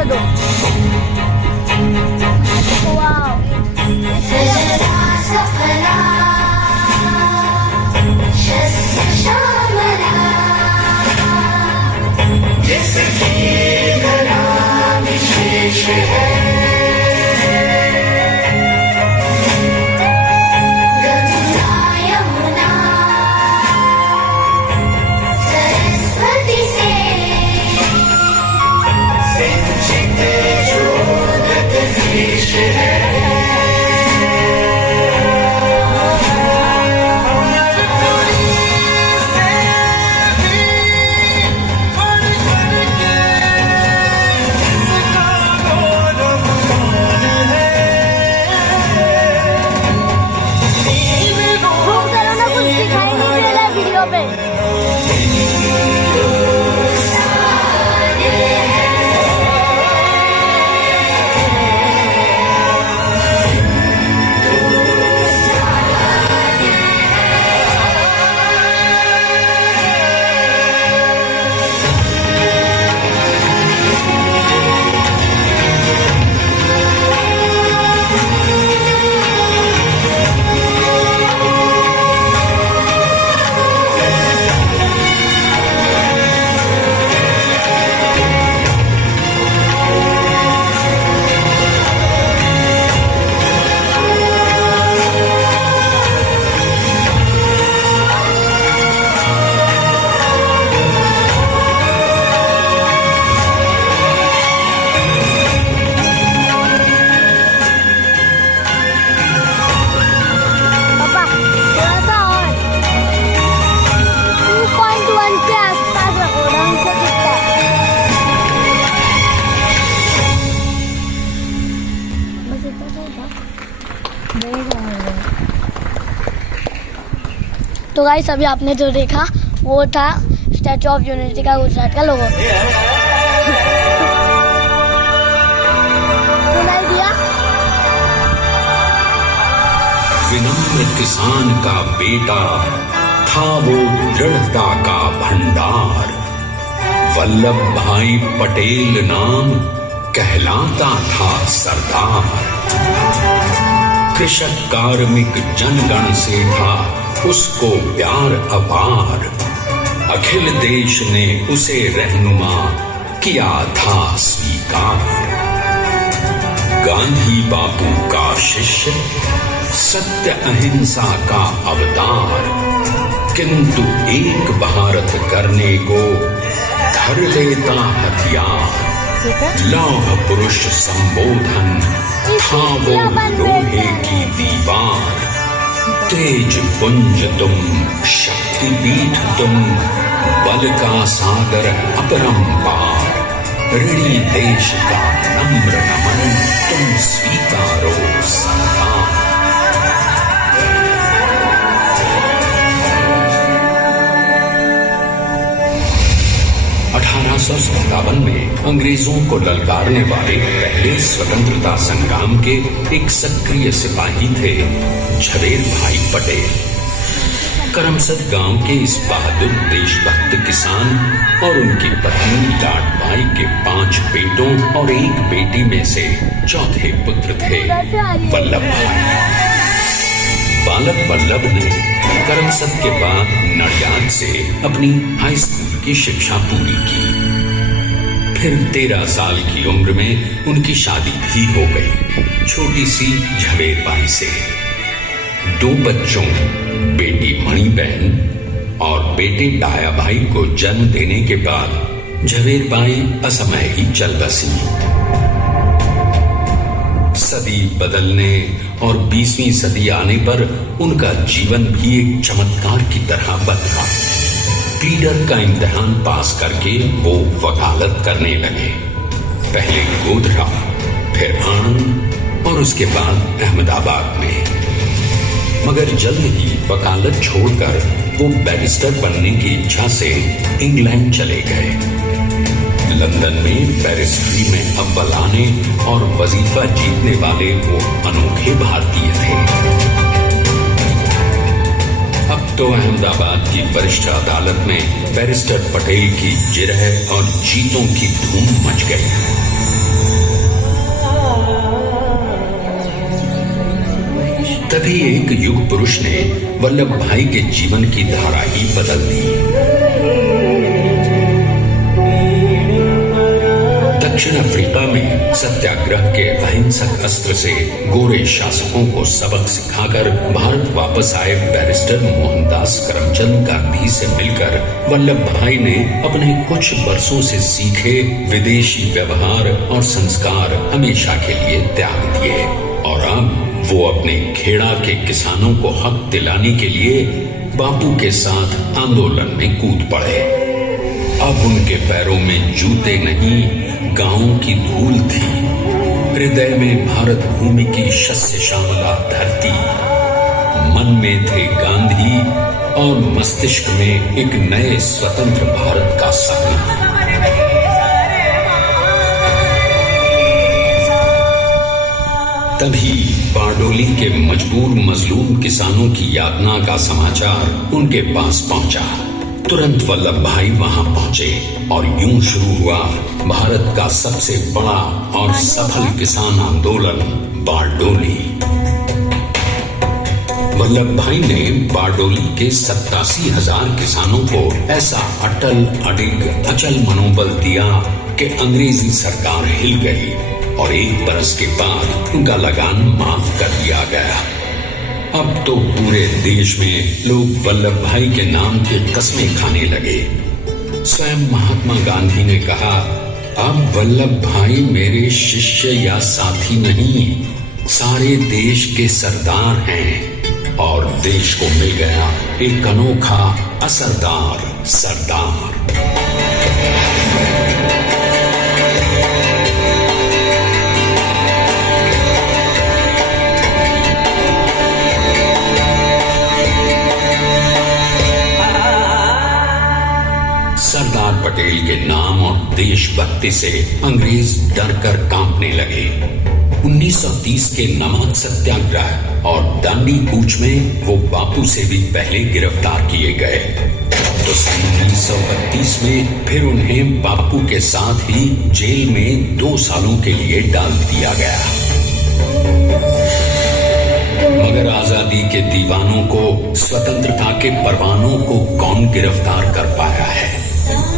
कर दो। वाह, विशेष है तो गाइस अभी आपने जो देखा वो था स्टैचू ऑफ यूनिटी का गुजरात का लोगो। सुनाई दिया? विनम्र किसान का बेटा था वो दृढ़ता का भंडार। वल्लभ भाई पटेल नाम कहलाता था सरदार। कृषक कार्मिक जनगण से था उसको प्यार अपार। अखिल देश ने उसे रहनुमा किया था स्वीकार। गांधी बापू का शिष्य, सत्य अहिंसा का अवतार, किंतु एक भारत करने को धर लेता हथियार। लौह पुरुष संबोधन था वो लोहे की दीवार। तेज पुंज तुम, शक्ति पीठ तुम, बल का सागर अपरंपार। ऋणी देश का नम्र नमन तुम स्वीकारो सरदार। 1857 में अंग्रेजों को ललकारने वाले पहले स्वतंत्रता संग्राम के एक सक्रिय सिपाही थे झवेर भाई पटेल। करमसद गांव के इस बहादुर देशभक्त किसान और उनकी पत्नी लाड भाई के 5 बेटों और 1 बेटी में से चौथे पुत्र थे वल्लभ भाई। बालक वल्लभ ने करमसद के बाद नडियाद से अपनी हाई स्कूल की शिक्षा पूरी की। फिर 13 साल की उम्र में उनकी शादी भी हो गई छोटी सी झवेर बाई से। 2 बच्चों, बेटी मणि बहन और बेटे डाया भाई को जन्म देने के बाद झवेर बाई असमय ही चल बसी। सदी बदलने और 20वीं सदी आने पर उनका जीवन भी एक चमत्कार की तरह बदला। पीडर का इम्तिहान पास करके वो वकालत करने लगे। पहले गोधरा, फिर आनंद और उसके बाद अहमदाबाद में। मगर जल्द ही वकालत छोड़कर वो बैरिस्टर बनने की इच्छा से इंग्लैंड चले गए। लंदन में बैरिस्ट्री में अव्वल आने और वजीफा जीतने वाले वो अनोखे भारतीय थे। अब तो अहमदाबाद की वरिष्ठ अदालत में बैरिस्टर पटेल की जिरह और जीतों की धूम मच गई। तभी एक युग पुरुष ने वल्लभ भाई के जीवन की धारा ही बदल दी। दक्षिण अफ्रीका में सत्याग्रह के अहिंसक अस्त्र से गोरे शासकों को सबक सिखाकर भारत वापस आए बैरिस्टर मोहनदास करमचंद गांधी से मिलकर वल्लभ भाई ने अपने कुछ बरसों से सीखे विदेशी व्यवहार और संस्कार हमेशा के लिए त्याग दिए और अब वो अपने खेड़ा के किसानों को हक दिलाने के लिए बापू के साथ आंदोलन में कूद पड़े। अब उनके पैरों में जूते नहीं, गांवों की धूल थी। हृदय में भारत भूमि की शस्य श्यामला धरती, मन में थे गांधी और मस्तिष्क में एक नए स्वतंत्र भारत का सपना। तभी बारडोली के मजबूर मजलूम किसानों की यातना का समाचार उनके पास पहुंचा। तुरंत वल्लभ भाई वहां पहुंचे और यूं शुरू हुआ भारत का सबसे बड़ा और सफल किसान आंदोलन बारडोली। वल्लभ भाई ने बारडोली के 87,000 किसानों को ऐसा अटल अडिग अचल मनोबल दिया कि अंग्रेजी सरकार हिल गई और एक बरस के बाद उनका लगान माफ कर दिया गया। अब तो पूरे देश में लोग वल्लभ भाई के नाम की कस्में खाने लगे। स्वयं महात्मा गांधी ने कहा, अब वल्लभ भाई मेरे शिष्य या साथी नहीं, सारे देश के सरदार हैं और देश को मिल गया एक अनोखा असरदार सरदार। सरदार पटेल के नाम और देशभक्ति से अंग्रेज डर कर कांपने लगे। 1930 के नमक सत्याग्रह और दांडी कूच में वो बापू से भी पहले गिरफ्तार किए गए। तो 1932 में फिर उन्हें बापू के साथ ही जेल में 2 सालों के लिए डाल दिया गया। मगर आजादी के दीवानों को, स्वतंत्रता के परवानों को कौन गिरफ्तार कर पाया है?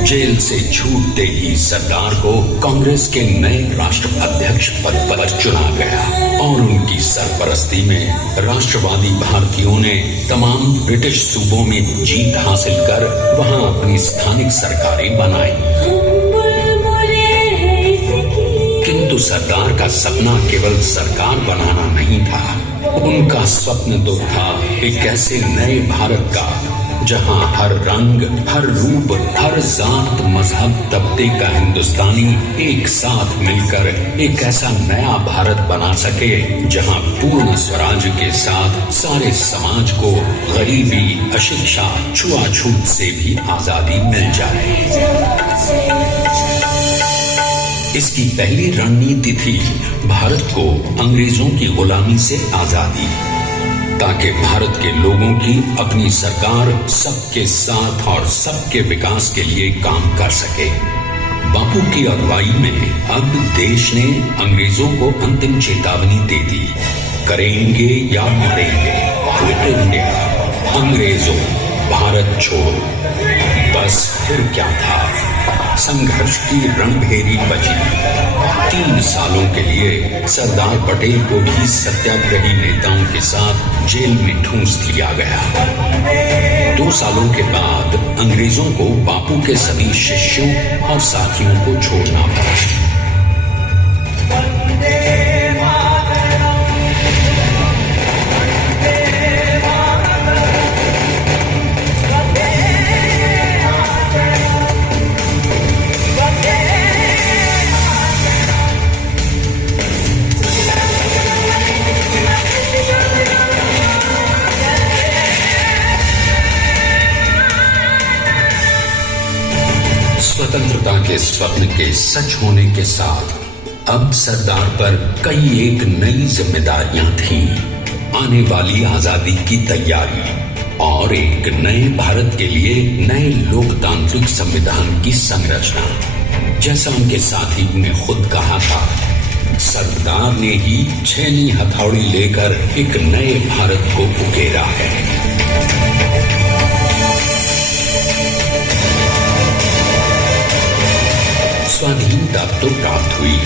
जेल से छूटते ही सरदार को कांग्रेस के नए राष्ट्र अध्यक्ष पद पर चुना गया और उनकी सरपरस्ती में राष्ट्रवादी भारतीयों ने तमाम ब्रिटिश सूबों में जीत हासिल कर वहां अपनी स्थानिक सरकारें बनाई। किंतु सरदार का सपना केवल सरकार बनाना नहीं था, उनका स्वप्न तो था एक ऐसे नए भारत का जहां हर रंग, हर रूप, हर जात, मजहब, तबके का हिंदुस्तानी एक साथ मिलकर एक ऐसा नया भारत बना सके जहां पूर्ण स्वराज के साथ सारे समाज को गरीबी, अशिक्षा, छुआछूत से भी आजादी मिल जाए। इसकी पहली रणनीति थी भारत को अंग्रेजों की गुलामी से आजादी, ताकि भारत के लोगों की अपनी सरकार सबके साथ और सबके विकास के लिए काम कर सके। बापू की अगुवाई में अब देश ने अंग्रेजों को अंतिम चेतावनी दे दी, करेंगे या मरेंगे, क्विट इंडिया, अंग्रेजों भारत छोड़ो। बस फिर क्या था, संघर्ष की रणभेरी बची। 3 सालों के लिए सरदार पटेल को भी सत्याग्रही नेताओं के साथ जेल में ठूंस दिया गया। 2 सालों के बाद अंग्रेजों को बापू के सभी शिष्यों और साथियों को छोड़ना पड़ा। स्वतंत्रता के स्वप्न के सच होने के साथ अब सरदार पर कई एक नई जिम्मेदारियां थीं। आने वाली आजादी की तैयारी और एक नए भारत के लिए नए लोकतांत्रिक संविधान की संरचना। जैसा उनके साथी ने खुद कहा था, सरदार ने ही छेनी हथौड़ी लेकर एक नए भारत को उकेरा है। स्वाधीनता तो प्राप्त हुई,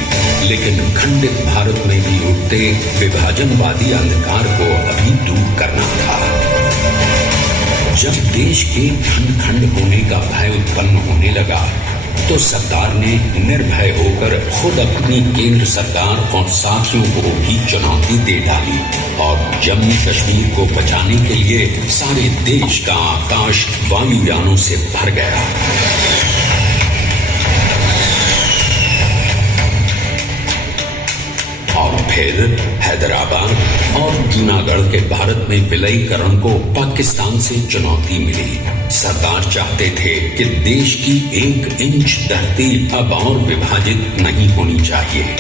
लेकिन खंडित भारत में भी उठते विभाजनवादी अंधकार को अभी दूर करना था। जब देश के खंड खंड होने का भय उत्पन्न होने लगा तो सरदार ने निर्भय होकर खुद अपनी केंद्र सरकार और साथियों को भी चुनौती दे डाली और जम्मू कश्मीर को बचाने के लिए सारे देश का आकाश वायुयानों से भर गया। और फिर हैदराबाद और जूनागढ़ के भारत में विलयीकरण को पाकिस्तान से चुनौती मिली। सरदार चाहते थे कि देश की 1 इंच धरती अब और विभाजित नहीं होनी चाहिए।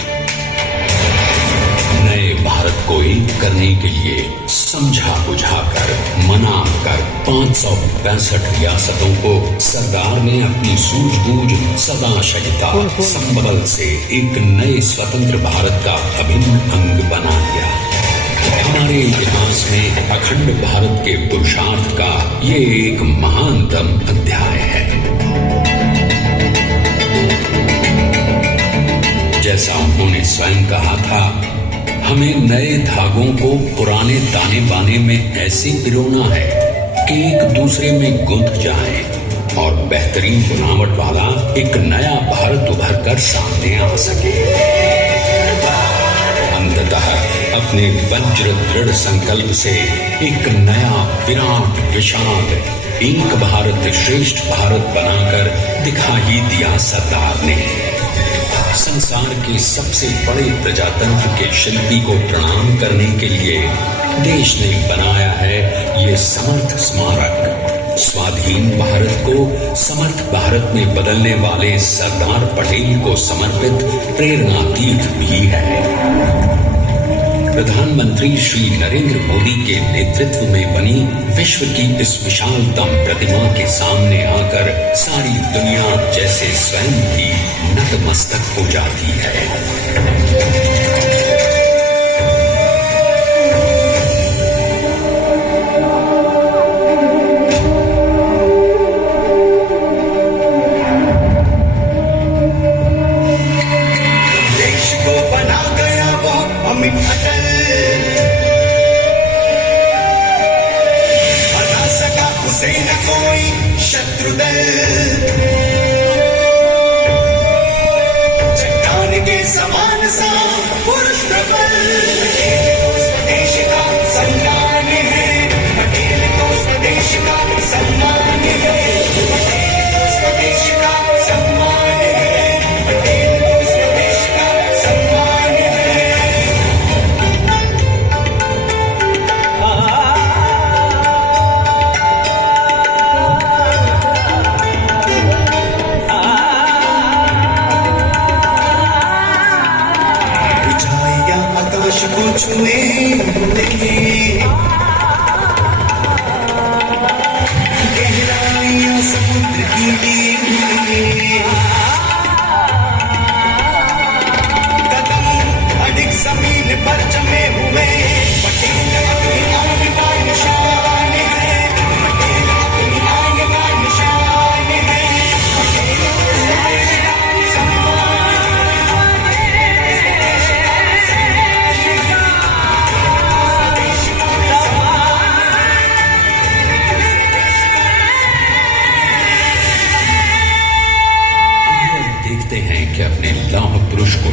नए भारत को एक करने के लिए समझा बुझाकर मनाकर 565 रियासतों को सरदार ने अपनी सूझबूझ सदाशयता संबल से एक नए स्वतंत्र भारत का अभिन्न अंग बना दिया। हमारे इतिहास में अखंड भारत के पुरुषार्थ का ये एक महानतम अध्याय है। जैसा उन्होंने स्वयं कहा था, हमें नए धागों को पुराने ताने बाने में ऐसे पिरोना है कि एक दूसरे में गुंथ जाएं और बेहतरीन बनावट वाला एक नया भारत उभर कर सामने आ सके। अंततः अपने वज्र दृढ़ संकल्प से एक नया विराट विशाल एक भारत श्रेष्ठ भारत बनाकर दिखा ही दिया सरदार ने। संसार के सबसे बड़े प्रजातंत्र के शिल्पी को प्रणाम करने के लिए देश ने बनाया है ये समर्थ स्मारक। स्वाधीन भारत को समर्थ भारत में बदलने वाले सरदार पटेल को समर्पित प्रेरणा तीर्थ भी है। प्रधानमंत्री श्री नरेंद्र मोदी के नेतृत्व में बनी विश्व की इस विशालतम प्रतिमा के सामने आकर सारी दुनिया जैसे स्वयं भी नतमस्तक हो जाती है।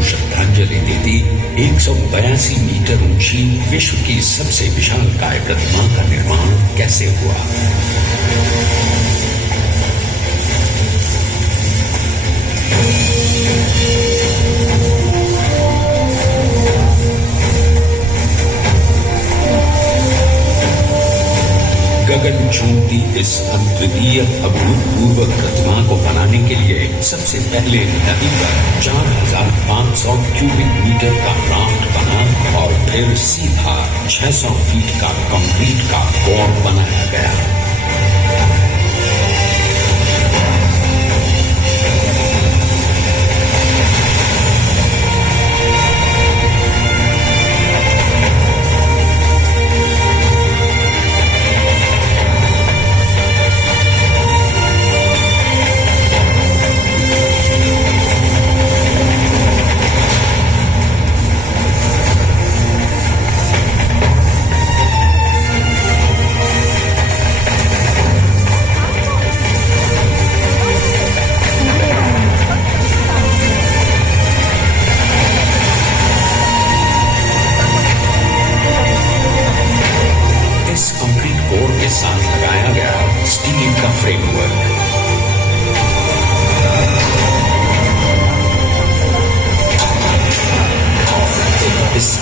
श्रद्धांजलि देती 182 मीटर ऊंची विश्व की सबसे विशालकाय प्रतिमा का निर्माण कैसे हुआ। गगन छूती इस अद्वितीय अभूतपूर्व प्रतिमा को बनाने के लिए सबसे पहले नदी पर 4,500 क्यूबिक मीटर का राफ्ट बना और फिर सीधा 600 फीट का कंक्रीट का कोर बनाया गया।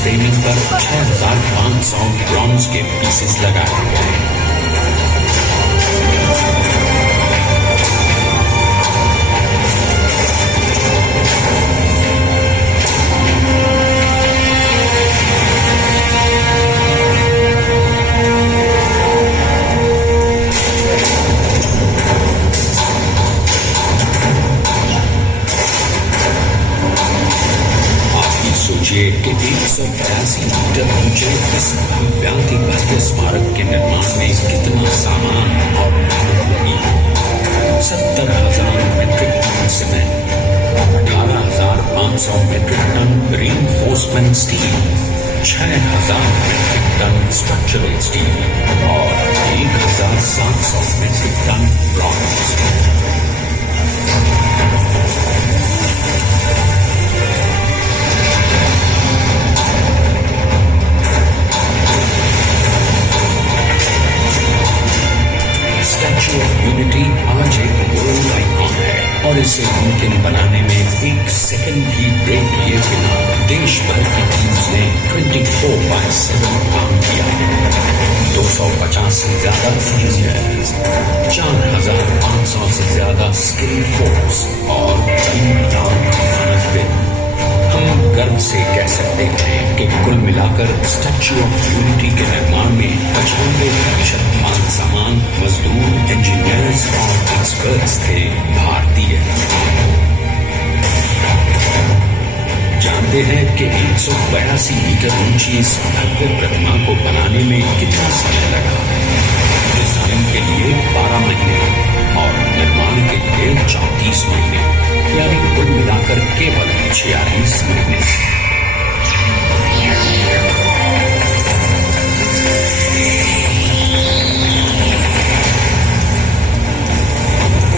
फ्रेमिंग पर 6500 ब्रॉन्ज के पीसेस लगाए गए। सोचिए कि 182 मीटर ऊंचे इस भव्यांति भव्य स्मारक के निर्माण में कितना सामान और मेहनत लगी है। 70,000 metric ton cement, 18,500 metric ton reinforcement steel, 6,000 metric ton structural steel और 1,700 metric ton bronze. Statue of unity आज एक वर्ल्ड आइकॉन है और इसे मुमकिन बनाने में एक सेकंड भी ब्रेक किए बिना देश भर की टीम्स ने 24/7 काम किया। 250 से ज्यादा इंजीनियर्स, 4,500 से ज्यादा स्किल फोर्स और 3 लाख मानव दिन। हम गर्व से कह सकते हैं कि कुल मिलाकर स्टैच्यू ऑफ यूनिटी के निर्माण में 95% मान सामान, मजदूर, इंजीनियर्स और एक्सपर्ट्स थे भारतीय। जानते हैं कि 182 मीटर ऊंची इस भव्य प्रतिमा को बनाने में कितना समय लगा? डिजाइन के लिए 12 महीने और निर्माण के लिए 34 महीने, यानी कुल मिलाकर केवल 46 महीने।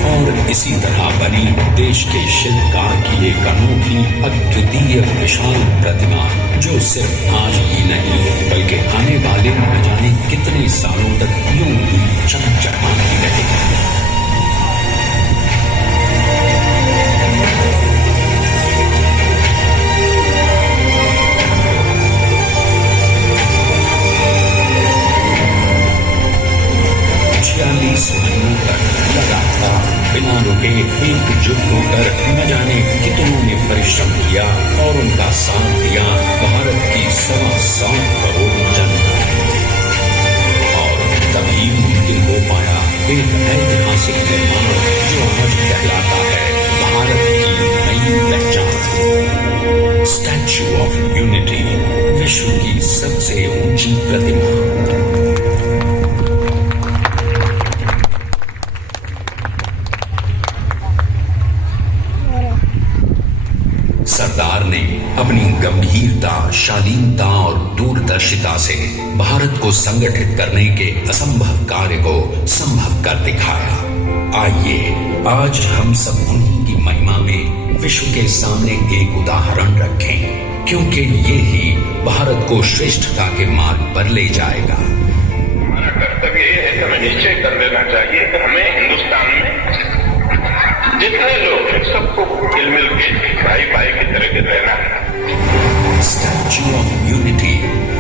और इसी तरह बनी देश के शिल्पकार की एक अनूठी अद्वितीय विशाल प्रतिमा, जो सिर्फ आज ही नहीं बल्कि आने वाले न जाने कितने सालों तक यूं ही चमचमाती रहेगी। महीनों तक लगातार बिना रुके एकजुट होकर न जाने कितनों ने परिश्रम किया और उनका साथ दिया भारत की 125 करोड़ जनता। और तभी मुमकिन हो पाया एक ऐतिहासिक निर्माण जो आज कहलाता है भारत की नई पहचान। स्टैच्यू ऑफ यूनिटी, विश्व की सबसे ऊंची प्रतिमा। सरदार ने अपनी गंभीरता, शालीनता और दूरदर्शिता से भारत को संगठित करने के असंभव कार्य को संभव कर दिखाया। आइए आज हम सब उन्हीं की महिमा में विश्व के सामने एक उदाहरण रखें, क्योंकि ये ही भारत को श्रेष्ठता के मार्ग पर ले जाएगा। हमारा कर्तव्य ये है कि हमें निश्चय कर लेना चाहिए कि हमें हिंदुस्तान में जितने लोग हैं सबको मिल के भाई भाई की तरह के रहना है। स्टैच्यू ऑफ यूनिटी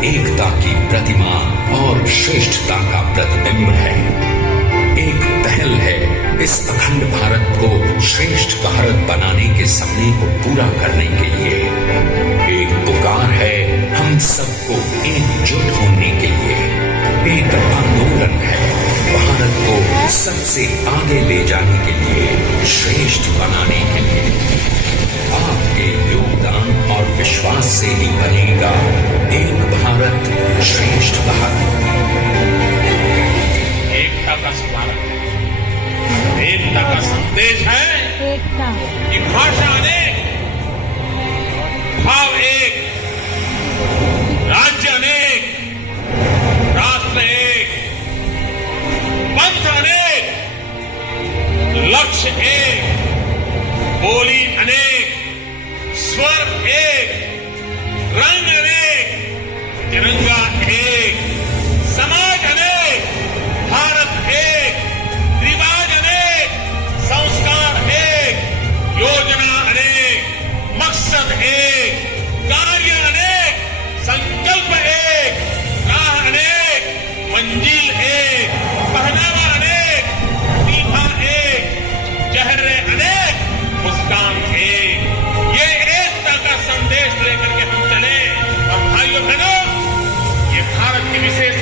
एकता की प्रतिमा और श्रेष्ठता का प्रतिबिंब है। एक पहल है इस अखंड भारत को श्रेष्ठ भारत बनाने के सपने को पूरा करने के लिए। एक पुकार है हम सबको एकजुट होने के लिए। एक आंदोलन है भारत को सबसे आगे ले जाने के लिए, श्रेष्ठ बनाने के लिए। आपके योगदान और विश्वास से ही बनेगा एक भारत श्रेष्ठ भारत। एकता का स्मारक है, एकता का संदेश है कि भाषा अनेक, भाव एक, राज्य अनेक, राष्ट्र एक, पंथ अनेक, लक्ष्य एक, बोली अनेक, स्वर एक, रंग अनेक, तिरंगा एक, समाज अनेक, भारत एक, रिवाज अनेक, संस्कार एक, योजना अनेक, मकसद एक, कार्य अनेक, संदेश लेकर के हम चले। और भाइयों बहनों, ये भारत की विशेष